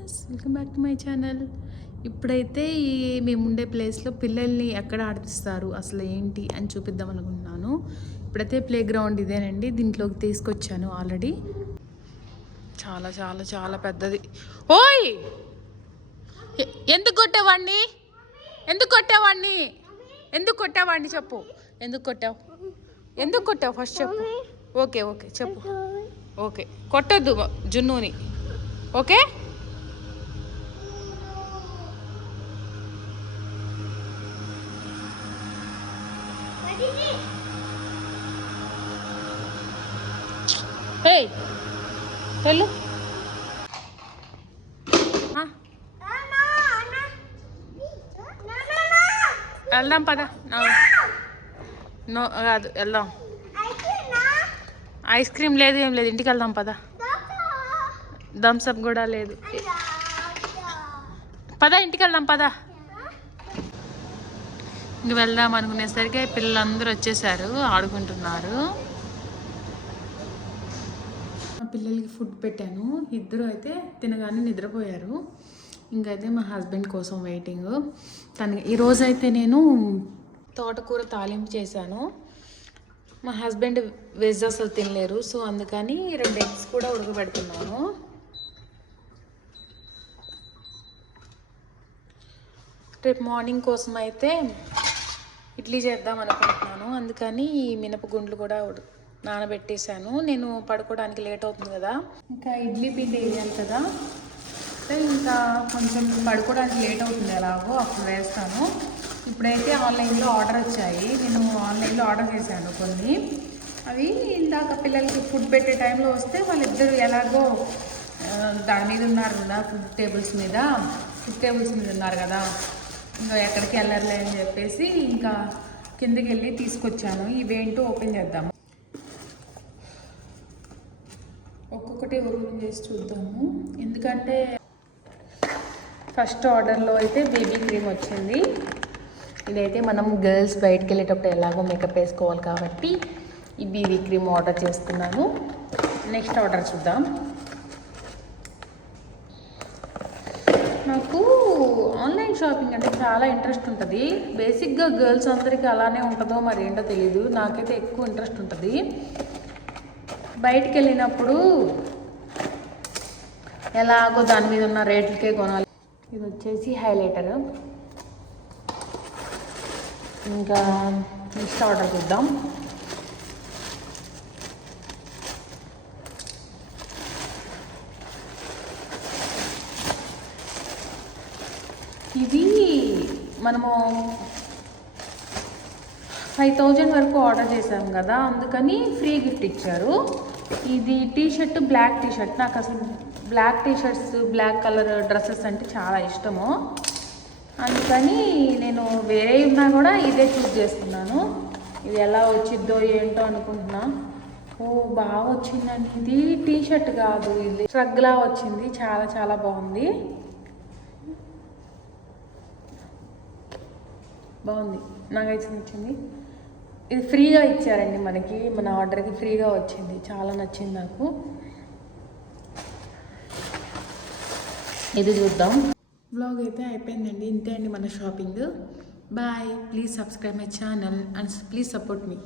Guys, welcome back to my channel. ఇప్పుడైతే మేము ఉండే ప్లేస్లో పిల్లల్ని ఎక్కడ ఆడిపిస్తారు అసలు ఏంటి అని చూపిద్దాం అనుకుంటున్నాను. ఇప్పుడైతే ప్లే గ్రౌండ్ ఇదేనండి, దీంట్లోకి తీసుకొచ్చాను ఆల్రెడీ. చాలా చాలా చాలా పెద్దది. ఓయ్, ఎందుకు కొట్టేవాడిని చెప్పు. ఎందుకు కొట్టావు ఫస్ట్ చెప్పు. ఓకే చెప్పు. ఓకే, కొట్టద్దు జున్నుని. ఓకే, వెళ్ళు. వెళ్దాం పద. నో కాదు, వెళ్దాం. ఐస్ క్రీమ్ లేదు, ఏం లేదు, ఇంటికి వెళ్దాం పద. థమ్స్అప్ కూడా లేదు. పద, ఇంటికి వెళ్దాం పద. ఇంక వెళ్దాం అనుకునేసరికి పిల్లలందరూ వచ్చేసారు, ఆడుకుంటున్నారు. మా పిల్లలకి ఫుడ్ పెట్టాను, ఇద్దరు అయితే తినగానే నిద్రపోయారు. ఇంకైతే మా హస్బెండ్ కోసం వెయిటింగ్. ఈరోజు అయితే నేను తోటకూర తాలింపు చేశాను. మా హస్బెండ్ వెజ్ అసలు తినలేరు, సో అందుకని 2 ఎగ్స్ కూడా ఉడకబెడుతున్నాను. రేపు మార్నింగ్ కోసం అయితే ఇడ్లీ చేద్దాం అనుకుంటున్నాను. అందుకని ఈ మినపగుండ్లు కూడా నానబెట్టేశాను. నేను పడుకోవడానికి లేట్ అవుతుంది కదా, ఇంకా ఇడ్లీ పిండి వేయాలి కదా, ఇంకా కొంచెం పడుకోవడానికి లేట్ అవుతుంది ఎలాగో, అప్పుడు వేస్తాను. ఇప్పుడైతే ఆన్లైన్లో ఆర్డర్ వచ్చాయి, నేను ఆన్లైన్లో ఆర్డర్ చేశాను కొన్ని. అవి ఇందాక పిల్లలకి ఫుడ్ పెట్టే టైంలో వస్తే వాళ్ళిద్దరు ఎలాగో దాని మీద ఉన్నారు కదా, ఫుడ్ టేబుల్స్ మీద ఉన్నారు కదా, ఇంకా ఎక్కడికి వెళ్ళర్లే అని చెప్పేసి ఇంకా కిందకి వెళ్ళి తీసుకొచ్చాను. ఇవేంటో ఓపెన్ చేద్దాము, ఒక్కొక్కటి ఓపెన్ చేసి చూద్దాము. ఎందుకంటే ఫస్ట్ ఆర్డర్లో అయితే బేబీ క్రీమ్ వచ్చింది. ఇదైతే మనం గర్ల్స్ బయటకు వెళ్ళేటప్పుడు ఎలాగో మేకప్ వేసుకోవాలి కాబట్టి ఈ బేబీ క్రీమ్ ఆర్డర్ చేసుకున్నాను. నెక్స్ట్ ఆర్డర్ చూద్దాం. నాకు ఆన్లైన్ షాపింగ్ అంటే చాలా ఇంట్రెస్ట్ ఉంటుంది. బేసిక్గా గర్ల్స్ అందరికీ అలానే ఉంటుందో మరి ఏంటో తెలీదు, నాకైతే ఎక్కువ ఇంట్రెస్ట్ ఉంటుంది. బయటికి వెళ్ళినప్పుడు ఎలాగో దాని మీద ఉన్న రేట్లకే కొనాలి. ఇది వచ్చేసి హైలైటర్. ఇంకా నెక్స్ట్ ఆర్డర్ చూద్దాం. ఇది మనము 5000 వరకు ఆర్డర్ చేసాం కదా, అందుకని ఫ్రీ గిఫ్ట్ ఇచ్చారు. ఇది టీషర్ట్, బ్లాక్ టీషర్ట్. నాకు అసలు black T-shirts, black colour dresses అంటే చాలా ఇష్టము. అందుకని నేను వేరే ఉన్నా కూడా ఇదే చూస్ చేసుకున్నాను. ఇది ఎలా వచ్చిద్దో ఏంటో అనుకుంటున్నా. ఓ, బాగా వచ్చిందండి. ఇది టీషర్ట్ కాదు, ఇది స్ట్రగ్లా వచ్చింది. చాలా చాలా బాగుంది. నాకైతే నచ్చింది. ఇది ఫ్రీగా ఇచ్చారండి మనకి, మన ఆర్డర్కి ఫ్రీగా వచ్చింది. చాలా నచ్చింది నాకు. ఇది చూద్దాం. వ్లాగ్ అయితే అయిపోయిందండి, ఇంతే అండి మన shopping. Bye. Please subscribe my channel and please support me.